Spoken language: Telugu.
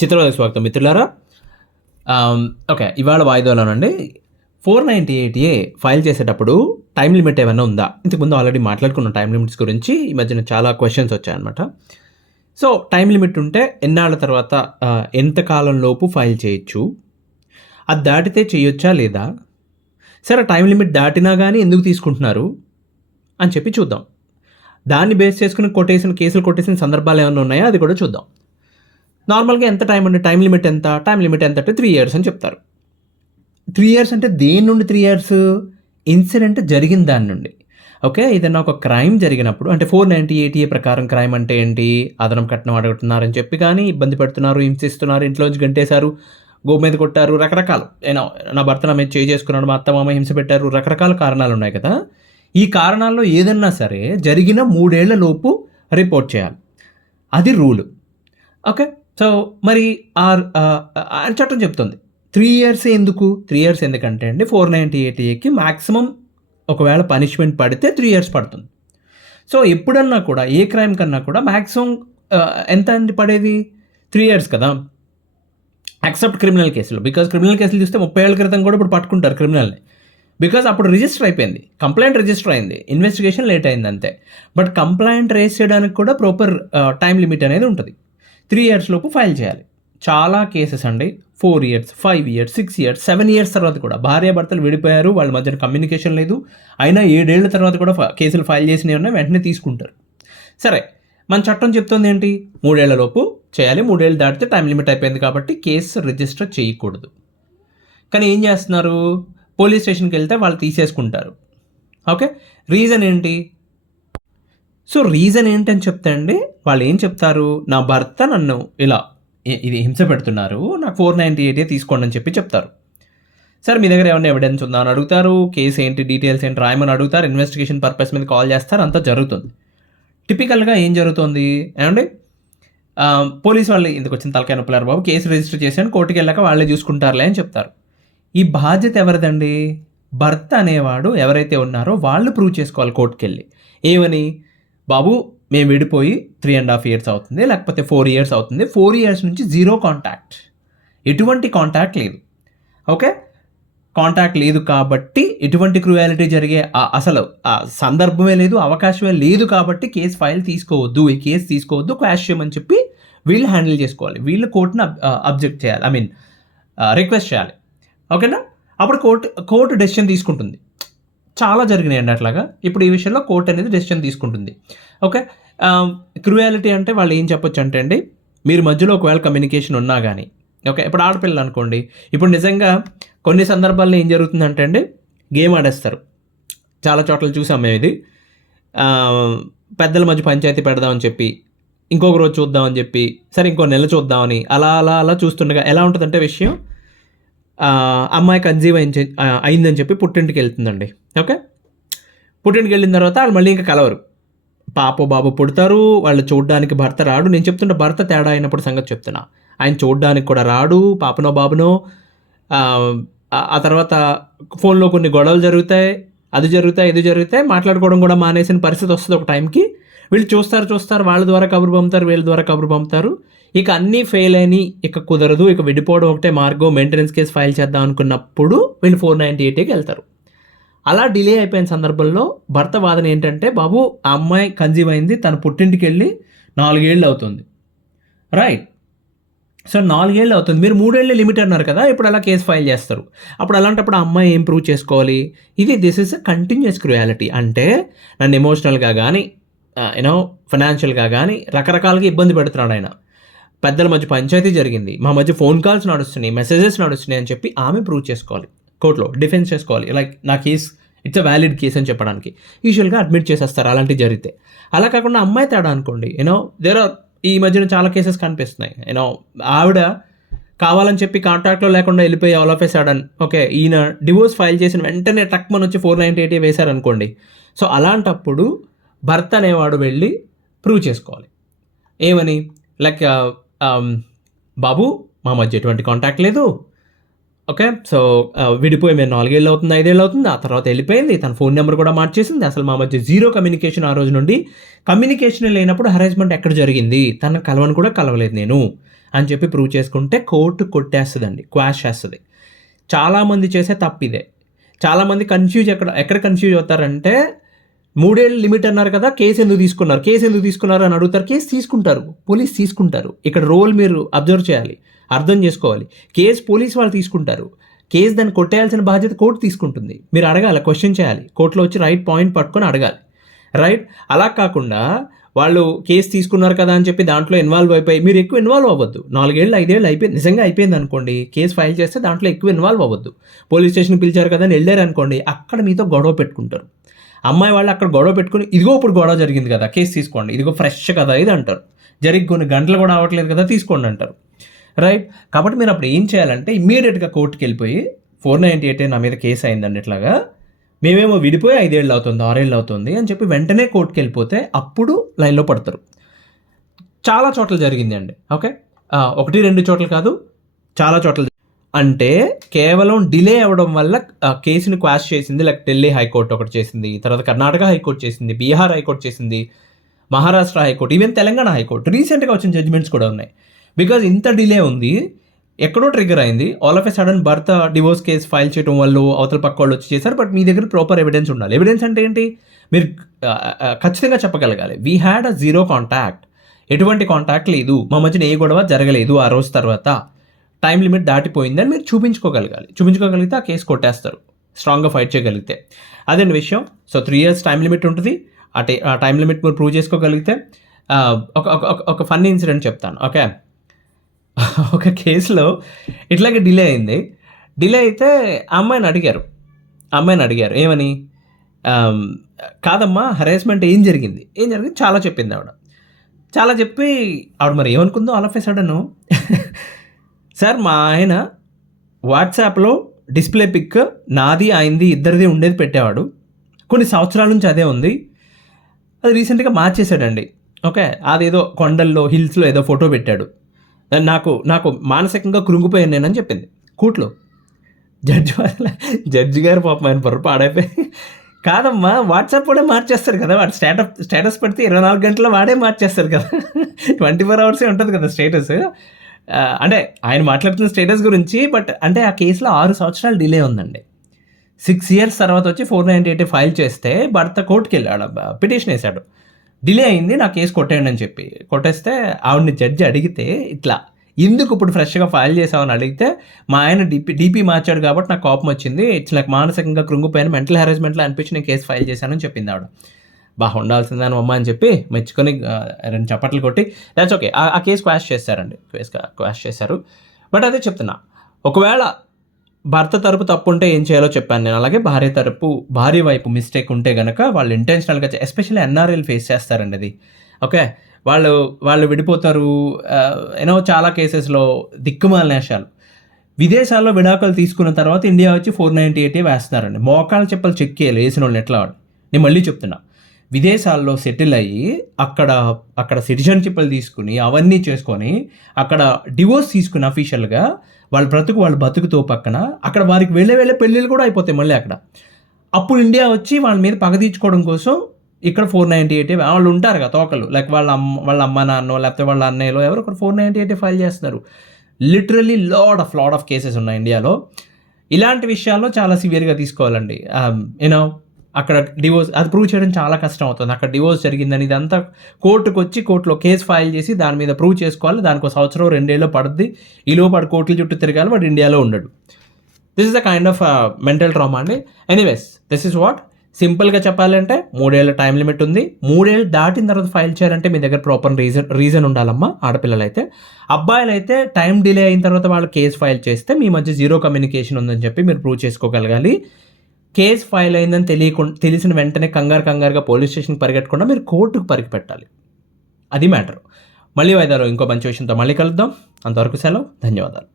చిత్రవాదకు స్వాగతం మిత్రులారా. ఓకే, ఇవాళ వాయిదాలోనండి 498A ఫైల్ చేసేటప్పుడు టైం లిమిట్ ఏమైనా ఉందా? ఇంతకుముందు ఆల్రెడీ మాట్లాడుకున్నాం టైం లిమిట్స్ గురించి. ఈ మధ్యన చాలా క్వశ్చన్స్ వచ్చాయన్నమాట. సో టైం లిమిట్ ఉంటే ఎన్నాళ్ళ తర్వాత ఎంత కాలంలోపు ఫైల్ చేయొచ్చు, అది దాటితే చేయొచ్చా లేదా, సరే టైం లిమిట్ దాటినా కానీ ఎందుకు తీసుకుంటున్నారు అని చెప్పి చూద్దాం. దాన్ని బేస్ చేసుకుని కేసులు కొట్టేసిన సందర్భాలు ఏమైనా ఉన్నాయా అది కూడా చూద్దాం. నార్మల్గా ఎంత టైం అండి, టైం లిమిట్ ఎంత అంటే 3 years అని చెప్తారు. 3 years అంటే దేని నుండి 3 years? ఇన్సిడెంట్ జరిగిన దాని నుండి. ఓకే, ఏదైనా ఒక క్రైమ్ జరిగినప్పుడు, అంటే 498A ప్రకారం క్రైమ్ అంటే ఏంటి? అదనం కట్నం అడుగుతున్నారని చెప్పి కానీ ఇబ్బంది పెడుతున్నారు, హింసిస్తున్నారు, ఇంట్లోంచి గంటేశారు, గోపు మీద కొట్టారు, రకరకాలు. నా భర్త నా మీద చేసుకున్నాడు, మా అత్త మామ హింస పెట్టారు, రకరకాల కారణాలు ఉన్నాయి కదా. ఈ కారణాల్లో ఏదన్నా సరే జరిగిన 3 ఏళ్ల లోపు రిపోర్ట్ చేయాలి. అది రూలు. ఓకే, సో మరి చట్టం చెప్తుంది 3 years ఎందుకు? 3 years ఎందుకంటే అండి 498Aకి మ్యాక్సిమం ఒకవేళ పనిష్మెంట్ పడితే 3 years పడుతుంది. సో ఎప్పుడన్నా కూడా ఏ క్రైమ్ కన్నా కూడా మ్యాక్సిమం ఎంత అండి పడేది? 3 years కదా. యాక్సెప్ట్ క్రిమినల్ కేసులు, బికాజ్ క్రిమినల్ కేసులు చూస్తే 30 ఏళ్ల క్రితం కూడా ఇప్పుడు పట్టుకుంటారు క్రిమినల్ని, బికాజ్ అప్పుడు రిజిస్టర్ అయిపోయింది, కంప్లైంట్ రిజిస్టర్ అయింది, ఇన్వెస్టిగేషన్ లేట్ అయింది అంతే. బట్ కంప్లైంట్ రేస్ చేయడానికి కూడా ప్రాపర్ టైం లిమిట్ అనేది ఉంటుంది. 3 years లోపు ఫైల్ చేయాలి. చాలా కేసెస్ అండి 4 years, 5 years, 6 years, 7 years తర్వాత కూడా భార్యాభర్తలు విడిపోయారు, వాళ్ళ మధ్యన కమ్యూనికేషన్ లేదు, అయినా 7 ఏళ్ల తర్వాత కూడా కేసులు ఫైల్ చేసినవి ఉన్నాయి, వెంటనే తీసుకుంటారు. సరే, మన చట్టం చెప్తుంది ఏంటి? 3 ఏళ్ల లోపు చేయాలి. 3 ఏళ్ళు దాటితే టైం లిమిట్ అయిపోయింది కాబట్టి కేసు రిజిస్టర్ చేయకూడదు. కానీ ఏం చేస్తున్నారు? పోలీస్ స్టేషన్కి వెళ్తే వాళ్ళు తీసేసుకుంటారు. ఓకే, రీజన్ ఏంటి? సో రీజన్ ఏంటని చెప్తే అండి వాళ్ళు ఏం చెప్తారు? నా భర్త నన్ను ఇలా ఇది హింస పెడుతున్నారు, నాకు 498A తీసుకోండి అని చెప్పి చెప్తారు. సరే, మీ దగ్గర ఏమైనా ఎవిడెన్స్ ఉందా అని అడుగుతారు, కేసు ఏంటి, డీటెయిల్స్ ఏంటి రాయమని అడుగుతారు, ఇన్వెస్టిగేషన్ పర్పస్ మీద కాల్ చేస్తారు, అంతా జరుగుతుంది. టిపికల్గా ఏం జరుగుతుంది ఏమండి? పోలీస్ వాళ్ళు ఇందుకు వచ్చిన తలకాయ నొప్పులారు బాబు, కేసు రిజిస్టర్ చేశాను, కోర్టుకి వెళ్ళాక వాళ్ళే చూసుకుంటారులే అని చెప్తారు. ఈ బాధ్యత ఎవరిదండి? భర్త అనేవాడు ఎవరైతే ఉన్నారో వాళ్ళు ప్రూవ్ చేసుకోవాలి కోర్టుకి వెళ్ళి. ఏమని? బాబు మేము విడిపోయి 3.5 years అవుతుంది, లేకపోతే 4 years అవుతుంది, 4 years నుంచి 0 కాంటాక్ట్, ఎటువంటి కాంటాక్ట్ లేదు. ఓకే, కాంటాక్ట్ లేదు కాబట్టి ఎటువంటి క్రూయాలిటీ జరిగే అసలు సందర్భమే లేదు, అవకాశమే లేదు కాబట్టి కేసు ఫైల్ తీసుకోవద్దు, ఈ కేసు తీసుకోవద్దు, క్వాష్ చేయమని చెప్పి వీళ్ళు హ్యాండిల్ చేసుకోవాలి. వీళ్ళు కోర్టును అబ్జెక్ట్ చేయాలి, రిక్వెస్ట్ చేయాలి. ఓకేనా? అప్పుడు కోర్టు డెసిషన్ తీసుకుంటుంది. చాలా జరిగినాయండి అట్లాగా. ఇప్పుడు ఈ విషయంలో కోర్టు అనేది డెసిషన్ తీసుకుంటుంది. ఓకే, క్రూయాలిటీ అంటే వాళ్ళు ఏం చెప్పొచ్చు అంటే అండి, మీరు మధ్యలో ఒకవేళ కమ్యూనికేషన్ ఉన్నా కానీ, ఓకే, ఇప్పుడు ఆడపిల్లలు అనుకోండి, ఇప్పుడు నిజంగా కొన్ని సందర్భాల్లో ఏం జరుగుతుందంటే అండి, గేమ్ ఆడేస్తారు. చాలా చోట్ల చూసాం మేము ఇది. పెద్దల మధ్య పంచాయతీ పెడదామని చెప్పి, ఇంకొక రోజు చూద్దామని చెప్పి, సరే ఇంకో నెల చూద్దామని అలా అలా అలా చూస్తుండగా ఎలా ఉంటుందంటే విషయం, అమ్మాయి కన్సీవ్ అయిందని చెప్పి పుట్టింటికి వెళ్తుందండి. ఓకే, పుట్టింటికి వెళ్ళిన తర్వాత వాళ్ళు మళ్ళీ ఇంకా కలవరు. పాప బాబు పుడతారు, వాళ్ళు చూడడానికి భర్త రాడు. నేను చెప్తుంటే భర్త తేడా అయినప్పుడు సంగతి చెప్తున్నా. ఆయన చూడడానికి కూడా రాడు, పాపనో బాబునో. ఆ తర్వాత ఫోన్లో కొన్ని గొడవలు జరుగుతాయి, ఇది జరుగుతాయి, మాట్లాడుకోవడం కూడా మానేసిన పరిస్థితి వస్తుంది ఒక టైంకి. వీళ్ళు చూస్తారు, వాళ్ళ ద్వారా కబురు పంపుతారు, వీళ్ళ ద్వారా కబురు పంపుతారు. ఇక అన్నీ ఫెయిల్ అయినాయి, ఇక కుదరదు, ఇక విడిపోవడం ఒకటే మార్గం, మెయింటెనెన్స్ కేసు ఫైల్ చేద్దాం అనుకున్నప్పుడు వీళ్ళు 498Aకి వెళ్తారు. అలా డిలే అయిపోయిన సందర్భంలో భర్త వాదన ఏంటంటే, బాబు ఆ అమ్మాయి కన్సీవ్ అయింది, తన పుట్టింటికి వెళ్ళి 4 ఏళ్ళు అవుతుంది, రైట్? సో 4 ఏళ్ళు అవుతుంది, మీరు 3 ఏళ్ళే లిమిట్ అన్నారు కదా, ఇప్పుడు అలా కేసు ఫైల్ చేస్తారు. అప్పుడు అలాంటప్పుడు ఆ అమ్మాయి ఏం ప్రూవ్ చేసుకోవాలి? This is a continuous cruelty. అంటే నన్ను ఎమోషనల్గా కానీ ఫైనాన్షియల్గా కానీ రకరకాలుగా ఇబ్బంది పెడుతున్నాడు ఆయన. పెద్దల మధ్య పంచాయతీ జరిగింది, మా మధ్య ఫోన్ కాల్స్ నడుస్తున్నాయి, మెసేజెస్ నడుస్తున్నాయి అని చెప్పి ఆమె ప్రూవ్ చేసుకోవాలి, కోర్టులో డిఫెన్స్ చేసుకోవాలి. లైక్ నా case it's a valid case అని చెప్పడానికి యూజువల్గా అడ్మిట్ చేసేస్తారు అలాంటివి జరిగితే. అలా కాకుండా అమ్మాయి తేడా అనుకోండి, ఈ మధ్యన చాలా కేసెస్ కనిపిస్తున్నాయి. ఆవిడ కావాలని చెప్పి కాంటాక్ట్లో లేకుండా వెళ్ళిపోయి all of A sudden, okay, ఈయన డివోర్స్ ఫైల్ చేసిన వెంటనే టక్మని వచ్చి 498A వేశారనుకోండి. సో అలాంటప్పుడు భర్త అనేవాడు వెళ్ళి ప్రూవ్ చేసుకోవాలి. ఏమని? లైక్ బాబు మా మధ్య ఎటువంటి కాంటాక్ట్ లేదు, ఓకే. సో, విడిపోయి మేము 4 ఏళ్ళు అవుతుంది, 5 ఏళ్ళు అవుతుంది. ఆ తర్వాత వెళ్ళిపోయింది. తన ఫోన్ నంబర్ కూడా మార్చేసింది. అసలు మా మధ్య జీరో కమ్యూనికేషన్ ఆ రోజు నుండి. కమ్యూనికేషనే లేనప్పుడు హరాస్మెంట్ ఎక్కడ జరిగింది? తనని కలవను కూడా కలవలేదు నేను అని చెప్పి ప్రూవ్ చేసుకుంటే కోర్టు కొట్టేస్తదండి. క్వాష్ చేస్తది. చాలామంది చేసే తప్పిదే. చాలామంది ఎక్కడ కన్‌ఫ్యూజ్ అవుతారంటే 3 ఏళ్ళు లిమిట్ అన్నారు కదా! కేస్ ఎందుకు తీసుకున్నారు అని అడుగుతారు. కేస్ తీసుకుంటారు. పోలీస్ తీసుకుంటారు. ఇక్కడ రోల్ మీరు అబ్జర్వ్ చేయాలి. అర్థం చేసుకోవాలి. కేస్ పోలీస్ వాళ్ళు తీసుకుంటారు. కేస్ దాన్ని కొట్టేయాల్సిన బాధ్యత కోర్ట్ తీసుకుంటుంది. మీరు అడగాలి, క్వెషన్ చేయాలి. కోర్ట్‌లో వచ్చి రైట్ పాయింట్ పట్టుకొని అడగాలి. రైట్? అలా కాకుండా వాళ్ళు కేస్ తీసుకున్నారు కదా అని చెప్పి దాంట్లో ఇన్వాల్వ్ అయిపోయి మీరు ఎక్కువ ఇన్వాల్వ్ అవ్వద్దు. 4 ఏళ్ళు, 5 ఏళ్ళు అయిపోయింది. నిజంగా అయిపోయిందనుకోండి, కేస్ ఫైల్ చేస్తే దాంట్లో ఎక్కువ ఇన్వాల్వ్ అవ్వద్దు. పోలీస్ స్టేషన్‌కి పిలిచారు కదా అని ఎళ్లారనుకోండి, అక్కడ మీతో గొడవ పెట్టుకుంటారు. అమ్మాయి వాళ్ళు అక్కడ గొడవ పెట్టుకొని, ఇదిగో ఇప్పుడు గొడవ జరిగింది కదా! కేస్ తీసుకోండి. ఇదిగో ఫ్రెష్ కదా ఇది అంటారు. జరిగి కొన్ని గంటలు కూడా అవ్వట్లేదు కదా! తీసుకోండి అంటారు. రైట్? కాబట్టి మీరు అప్పుడు ఏం చేయాలంటే ఇమ్మీడియేట్‌గా కోర్ట్‌కెళ్ళిపోయి 498 నా మీద కేస్ అయిందండి ఇట్లాగా. మేమేమో విడిపోయి 5 ఏళ్ళు అవుతుంది, 6 ఏళ్ళు అవుతుంది అని చెప్పి వెంటనే కోర్ట్‌కెళ్ళిపోతే అప్పుడు లైన్‌లో పడతారు. చాలా చోట్ల జరిగింది అండి. ఓకే. 1, 2 చోట్ల కాదు, చాలా చోట్ల. అంటే కేవలం డిలే అవ్వడం వల్ల కేసుని క్వాష్ చేసింది. లైక్ ఢిల్లీ హైకోర్టు ఒకటి చేసింది. తర్వాత కర్ణాటక హైకోర్టు చేసింది. బీహార్ హైకోర్టు చేసింది. Maharashtra high court, even Telangana high court రీసెంట్‌గా వచ్చిన జడ్జ్‌మెంట్స్ కూడా ఉన్నాయి. బికాజ్ ఇంత డిలే ఉంది. ఎక్కడో ట్రిగ్గర్ అయింది. ఆల్ ఆఫ్ ఎ సడన్ భర్త డివోర్స్ కేస్ ఫైల్ చేయడం వల్ల అవతల పక్క వాళ్ళు వచ్చి చేశారు. బట్ మీ దగ్గర ప్రాపర్ ఎవిడెన్స్ ఉండాలి. ఎవిడెన్స్ అంటే ఏంటి? మీరు ఖచ్చితంగా చెప్పగలగాలి. We had a zero contact. ఎటువంటి కాంటాక్ట్ లేదు. మా మధ్యన ఏ గొడవ జరగలేదు ఆ రోజు తర్వాత. టైం లిమిట్ దాటిపోయిందని మీరు చూపించుకోగలగాలి. చూపించుకోగలిగితే ఆ కేసు కొట్టేస్తారు. స్ట్రాంగ్‌గా ఫైట్ చేయగలిగితే. అదండి విషయం. సో 3 ఇయర్స్ టైం లిమిట్ ఉంటుంది. ఆ టైం లిమిట్ మీరు ప్రూవ్ చేసుకోగలిగితే ఒక ఫన్నీ ఇన్సిడెంట్ చెప్తాను. ఓకే. ఒక కేసులో ఇట్లాగే డిలే అయింది. డిలే అయితే ఆ అమ్మాయిని అడిగారు. ఏమని? ఆహ్, కాదమ్మా హరాస్మెంట్ ఏం జరిగింది? చాలా చెప్పింది ఆవిడ. చాలా చెప్పి ఆవిడ మరి ఏమనుకుందో all of a sudden sir మా ఆయన వాట్సాప్‌లో డిస్‌ప్లే పిక్ నాది, ఆయనది ఇద్దరిది ఉండేది పెట్టేవాడు. కొన్ని సంవత్సరాల నుంచి అదే ఉంది. అది రీసెంట్‌గా మార్చేసాడండి. ఓకే. అదేదో కొండల్లో, హిల్స్‌లో ఏదో ఫోటో పెట్టాడు. నాకు మానసికంగా కృంగిపోయాను నేనని చెప్పింది కోర్ట్‌లో. జడ్జి గారు పాపం ఆయన బుర్ర పాడైపోయి, కాదమ్మా వాట్సాప్ కూడా మార్చేస్తాడు కదా! వాడు స్టేటస్ పెడితే 24 గంటల్లో వాడే మార్చేస్తాడు కదా! 24 అవర్సే ఉంటది కదా స్టేటస్. అంటే ఆయన మాట్లాడుతున్న స్టేటస్ గురించి. బట్ అంటే ఆ కేసులో 6 సంవత్సరాలు డిలే ఉందండి. 6 ఇయర్స్ తర్వాత వచ్చి 498 ఫైల్ చేస్తే భర్త కోర్ట్‌కెళ్ళాడు. పిటిషన్ ఏసాడు. డిలే అయింది, నా కేసు కొట్టేయండి అని చెప్పి. కొట్టేస్తే ఆవిడని జడ్జి అడిగితే ఇట్లా, ఎందుకు ఇప్పుడు ఫ్రెష్‌గా ఫైల్ చేసావని అడిగితే, మా ఆయన డీపీ మార్చాడు కాబట్టి నాకు కోపం వచ్చింది. ఇట్స్ లైక్ మానసికంగా కృంగిపోయాను, మెంటల్ హారాస్మెంట్‌లా అనిపించి నేను కేసు ఫైల్ చేశానని చెప్పింది ఆవిడ. ఉండాల్సిందేనమ్మా అని చెప్పి మెచ్చుకొని 2 చప్పట్లు కొట్టి దట్స్ ఓకే. ఆ కేసు క్వాష్ చేశారండి. క్వాష్ చేశారు. బట్ అదే చెప్తున్నా, ఒకవేళ భర్త తరపు తప్పుంటే ఏం చేయాలో చెప్పాను నేను. అలాగే భార్య వైపు మిస్టేక్ ఉంటే గనక వాళ్ళు ఇంటెన్షనల్‌గా ఎస్పెషల్లీ ఎన్ఆర్ఐలు ఫేస్ చేస్తారండి అది. ఓకే. వాళ్ళు విడిపోతారు. చాలా కేసెస్‌లో దిక్కుమాలిన వేషాలు. విదేశాల్లో విడాకులు తీసుకున్న తర్వాత ఇండియా వచ్చి 498 వేస్తున్నారండి. మోకాళ్ళ చెప్పులు చెక్కేయాలి ఏసినోళ్ళని ఎట్లా అని. నేను మళ్ళీ చెప్తున్నా. విదేశాల్లో సెటిల్ అయ్యి అక్కడ సిటిజన్‌షిప్‌లు తీసుకొని అవన్నీ చేసుకొని అక్కడ డివోర్స్ తీసుకుని అఫీషియల్‌గా వాళ్ళ బతుకుతో పక్కన అక్కడ వారికి వెళ్ళే పెళ్ళిళ్ళు కూడా అయిపోతాయి మళ్ళీ అక్కడ. అప్పుడు ఇండియా వచ్చి వాళ్ళ మీద పగ తీర్చుకోవడం కోసం ఇక్కడ 498 వాళ్ళు ఉంటారు కదా తోకలు. లైక్ వాళ్ళ అమ్మ నాన్నో లేకపోతే వాళ్ళ అన్నయ్యలో ఎవరో ఒకరు 498 ఫైల్ చేస్తున్నారు. లిటరల్లీ లాట్ ఆఫ్ కేసెస్ ఉన్నాయి ఇండియాలో. ఇలాంటి విషయాల్లో చాలా సివియర్‌గా తీసుకోవాలండి. అక్కడ డివోర్స్ అది ప్రూవ్ చేయడం చాలా కష్టం అవుతుంది. అక్కడ డివోర్స్ జరిగిందని ఇదంతా కోర్టులో కేసు ఫైల్ చేసి దాని మీద ప్రూవ్ చేసుకోవాలి. దానికి ఒక సంవత్సరం 2 ఏళ్ళు పడుద్ది. ఈలోపు వాడు కోర్టుల చుట్టూ తిరగాలి. వాడు ఇండియాలో ఉండడు. This is the kind of mental trauma అండి. Anyways this is what. సింపుల్‌గా చెప్పాలంటే 3 ఏళ్ల టైం లిమిట్ ఉంది. 3 ఏళ్ళు దాటిన తర్వాత ఫైల్ చేయాలంటే మీ దగ్గర ప్రాపర్ రీజన్ ఉండాలమ్మా ఆడపిల్లలైతే. అబ్బాయిలైతే టైం డిలే అయిన తర్వాత వాళ్ళు కేసు ఫైల్ చేస్తే మీ మధ్య జీరో కమ్యూనికేషన్ ఉందని చెప్పి మీరు ప్రూవ్ చేసుకోగలగాలి. కేస్ ఫైల్ అయిందని తెలిసిన వెంటనే కంగారుగా పోలీస్ స్టేషన్‌కి పరిగెట్టకుండా మీరు కోర్టుకు పరిగెట్టాలి. అది మ్యాటర్. మళ్ళీ వాయిదాలో ఇంకో మంచి విషయంతో మళ్ళీ కలుద్దాం. అంతవరకు సెలవు. ధన్యవాదాలు.